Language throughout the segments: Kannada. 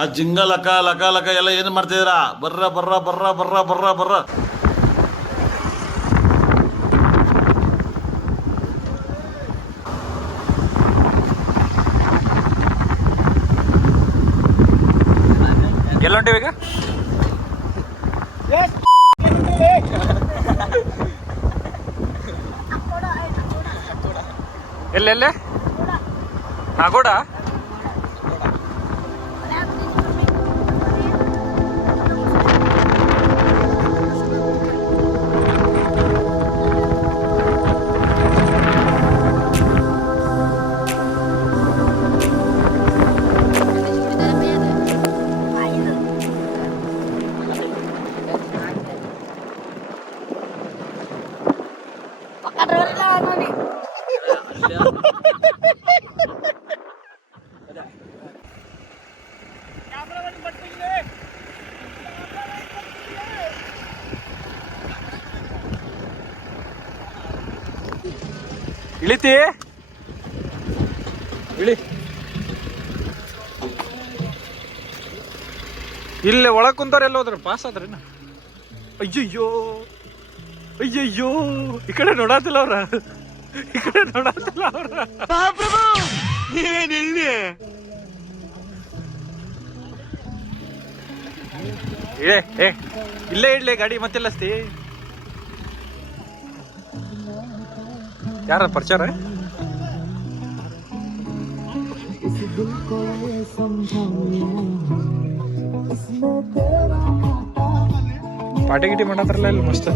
ಆ ಜಿಂಗ ಲಕ ಲಕ ಲಕ ಎಲ್ಲ ಏನು ಮಾಡ್ತಿದ್ದೀರಾ? ಬರ್ರ ಬರ್ರ ಬರ್ರ ಬರ್ರ ಬರ್ರ ಬರ್ರ. ಎಲ್ಲ ಹೊಂಟಿವಿ ಈಗ? ಎಲ್ಲೆಲ್ಲೇ? ನಾಗೋಡ? ಇಳಿತಿ ಇಳಿ. ಇಲ್ಲೇ ಒಳಗೆ ಕುಂತಾರ ಎಲ್ಲ ಹೋದ್ರ ಪಾಸ್ ಆದ್ರೇನ? ಅಯ್ಯಯ್ಯೋ ಅಯ್ಯಯ್ಯೋ, ಈ ಕಡೆ ನೋಡತ್ತಿಲ್ಲ ಅವ್ರ, ಈ ಕಡೆ ನೋಡತ್ತಿಲ್ಲ ಅವ್ರ. ನೀವೇನ್ ಇಲ್ಲಿ ಇಲ್ಲೇ ಇಡ್ಲಿ ಗಾಡಿ ಮತ್ತೆಲ್ಲ ಸ್ಟೇ. ಯಾರ ಪರಿಚಯ? ಪಾರ್ಟಿ ಗಿಟಿ ಮಾಡತ್ರಲ್ಲ ಇಲ್ಲಿ ಮಸ್ತ್.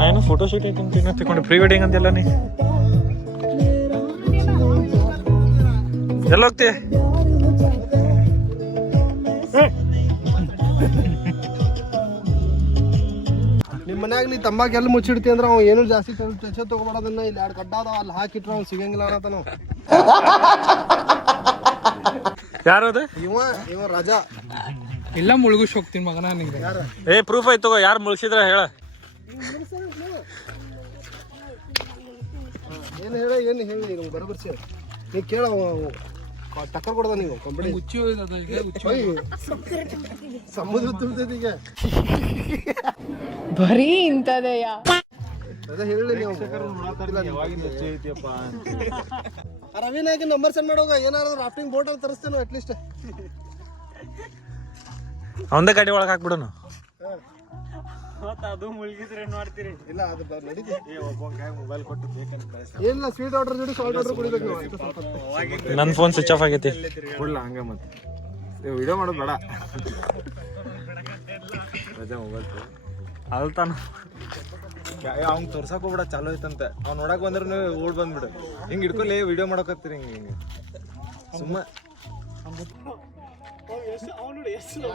ನಾನು ಫೋಟೋ ಶೂಟ್ ಐತಿ ತಗೊಂಡು ಪ್ರೀ ವೆಡ್ಡಿಂಗ್ ಅಂತೆಲ್ಲ. ನೀ ಎಲ್ಲ ಹೋಗ್ತಿ? ನಿಮ್ಮ ಮನ್ಯಾಗ ನೀ ತಂಬಾಕ್ ಎಲ್ಲಿ ಮುಚ್ಚಿಡ್ತಿ ಅಂದ್ರೆ ಅವ್ ಏನು ಜಾಸ್ತಿ ಚಚ ತಗೋಬಾರ್ದನ್ನ. ಇಲ್ಲಿ 2 ಗಡ್ಡ ಅದಾವ, ಅಲ್ಲಿ ಹಾಕಿಟ್ರ ಅವ್ನು ಸಿಗಂಗಿಲ್ಲ ಅನ್ನತಾನು. ಯಾರದ? ಇವ ರಾಜಾ. ಇಲ್ಲ ಮುಳುಗಿಸ್ ಹೋಗ್ತೀನಿ ಮಗನ ನಿಂಗೆ. ಏ ಪ್ರೂಫ್ ಆಯ್ತು, ಯಾರು ಮುಳುಗಿಸಿದ್ರ ಹೇಳ. ಏನು ಹೇಳ, ಏನು ಹೇಳಿ ನೀವು ಬರೋಬರ್ಸಿ. ನೀ ಕೇಳ, ಟಕ್ಕರ್ ಕೊಡದ ನೀವು ಕಂಬಡಿ ಹುಚ್ಚಿ ಸಮುದ್ರ ತುಂಬ್ತೈತಿ ಈಗ. ಬರೀ ಇಂಥದೆಯಾ? ಅದ ಹೇಳಿ ನೀವು. ರವಿನಾಗಿ ನಂಬರ್ ಸೆಂಡ್ ಮಾಡೋಗ. ಏನಾದ್ರು ರಾಫ್ಟಿಂಗ್ ಬೋಟ್ ಅಂತ ತರಿಸ್ತೇನೆ ಅಟ್ಲೀಸ್ಟ್. ಅವಂದ ಗಾಡಿ ಒಳಗೆ ಹಾಕ್ಬಿಡೋನು. ಅದು ಮುಳುಗಿದ್ರೆ ಏನ್ ಮಾಡ್ತೀರಿ? ಇಲ್ಲ ಅದು ನಡೀತಿ. ಏನಿಲ್ಲ, ಸ್ವೀಟ್ ಆರ್ಡರ್ ಜೋಡಿ ಸಾಲ್ಟ್ ಆರ್ಡರ್ ಕುಡಿಬೇಕು ನಾವು. ನನ್ನ ಫೋನ್ ಸ್ವಿಚ್ ಆಫ್ ಆಗೈತಿ. ಕೊಡ್ಲ ಹಂಗ ಮತ್ತೆ ವಿಡಿಯೋ ಮಾಡೋದು ಬೇಡ. ರಜಾ ಮೊಬೈಲ್ ಅಲ್ತಾನ ಅವ್ನ್ ತೋರ್ಸಕ್ ಹೋಗ್ಬಿಡ, ಚಾಲೋ ಐತಂತೆ. ಅವ್ನು ನೋಡಕ್ ಬಂದ್ರೆ ನೀವು ಓಡ್ ಬಂದ್ಬಿಡು. ಹಿಂಗ್ ಹಿಡ್ಕೊಲ್ಲಿ ವಿಡಿಯೋ ಮಾಡಕತ್ತೀರಿ ಹಿಂಗೆ ಹಿಂಗೆ ಸುಮ್ಮ.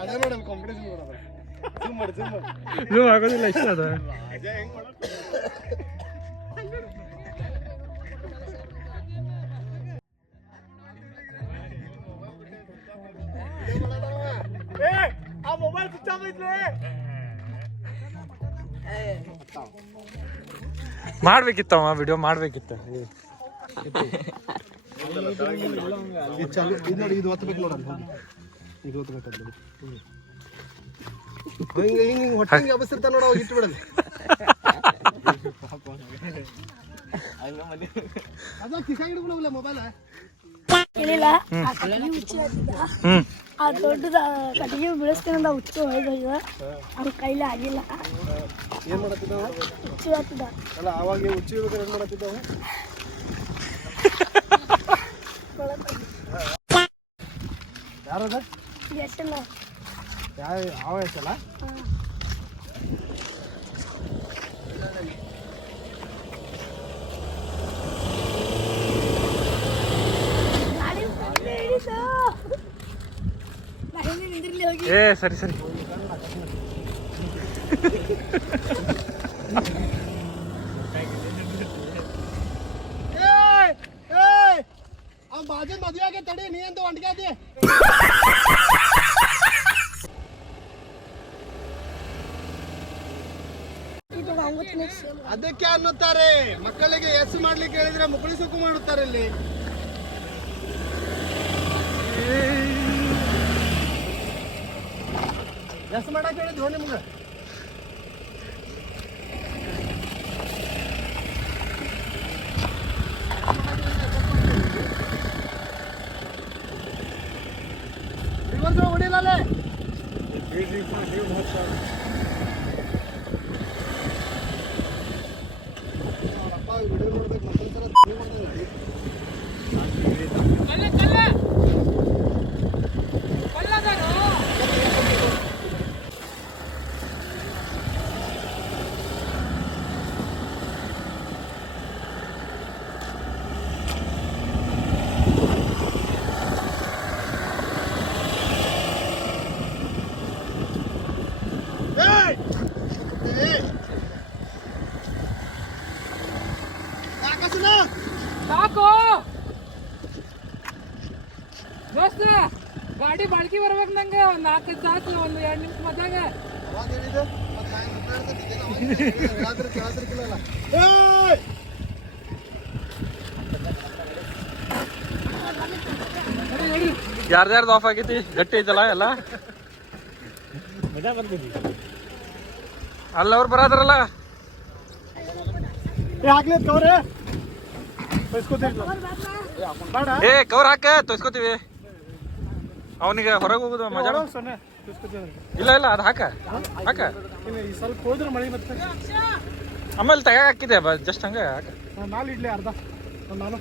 ಅದೇ ಮೇಡಮ್ ಕಾಂಪಿಟೇಷನ್ ಮಾಡೋದು. ನೀವು ಆಗೋದಿಲ್ಲ, ಇಷ್ಟ ಅದ. ಮಾಡ್ಬೇಕಿತ್ತವ, ವಿಡಿಯೋ ಮಾಡ್ಬೇಕಿತ್ತ. ಇದು ಒತ್ತಬೇಕು ನೋಡಲ್ಲ, ಇದು ಒತ್ತಬೇಕಲ್ಲ. ಹಿಂಗೆ ಹಿಂಗೆ ಹೊಟ್ಟೆಗೆ ಅಬಸ್ತಿರ್ತಾನೆ ನೋಡ, ಅವಾಗ ಇಟ್ಟು ಬಿಡಲ್ಲ. ಅದ ಕಿಸಾ ಹಿಡ್ಬಿಡಲ್ಲ ಮೊಬೈಲ್. ಏನಿಲ್ಲ, ಆ ಕಟ್ಟಿಗೆ ಹುಚ್ಚಿ ಹಾಕಿದ್ದ. ಆ ದೊಡ್ಡದ ಕಟ್ಟಿಗೆ ಬೀಳಿಸ್ತೀನಂದ ಹುಚ್ಚು ಹೊಯ್ದ. ಅವ್ರ ಕೈಲಿ ಆಗಿಲ್ಲ. ಏನ್ ಮಾಡತ್ತಿದ್ದಾವ? ಹುಚ್ಚು ಹಾಕಿದ್ದ. ಅಲ್ಲ ಅವಾಗ ಹುಚ್ಚಿ ಬೇಕಾದ್ರೆ ಏನ್ ಮಾಡತ್ತಿದ್ದಾವ? ಯಾರದ? ಎಷ್ಟಲ್ಲ ಯಾವ ಎಷ್ಟಲ್ಲ? ಏ ಸರಿ ಸರಿ. ಬಾಜು ಮದುವೆಗೆ ತಡಿ, ನೀ ಅಂತ ಒಂಟ್ಗಾದಿ. ಅದಕ್ಕೆ ಅನ್ನುತ್ತಾರೆ ಮಕ್ಕಳಿಗೆ ಎಸ್ ಮಾಡ್ಲಿಕ್ಕೆ ಹೇಳಿದ್ರೆ ಮುಗುಳಿಸಕ್ಕೂ ಮಾಡುತ್ತಾರೆ ಇಲ್ಲಿ. ಎಸ್ ಮಾಡಕ್ ಹೇಳಿದ್ವು ನಿಮ್ಗೆ. ಹೊಡಿಲೇ ಸಾಕು ದೋಸ್ತ ಗಾಡಿ ಬಾಳ್ಕಿ ಬರ್ಬೇಕು ನಂಗೆ 4 ತಾಸು 1-2 ನಿಮಿಷ ಮಧ್ಯಾಗ ಯಾರ್ದಾರ್ದು ಆಫ್ ಆಗೈತಿ ಗಟ್ಟಿ ಐತಲ್ಲ ಎಲ್ಲ ಅಲ್ಲ ಅವ್ರು ಬರದ್ರಲ್ಲ ಆಗ್ಲಿ ಕವ್ರೆ ಏ ಕವರ್ ಹಾಕ ತೊಯ್ಸ್ಕೊತೀವಿ ಅವನಿಗೆ ಹೊರಗೆ ಹೋಗುದು ಮಜಾ ಇಲ್ಲ ಇಲ್ಲ ಅದು ಹಾಕ ಹಾಕ ಸ್ವಲ್ಪ ಹೋದ್ರೆ ಮಳೆ ಮತ್ತೆ ಆಮೇಲೆ ತೆಗ ಹಾಕಿದೆ ಜಸ್ಟ್ ಹಂಗೆ ಹಾಕ ನಾಲ್ ಇಡ್ಲಿ ಅರ್ಧ ನಾನು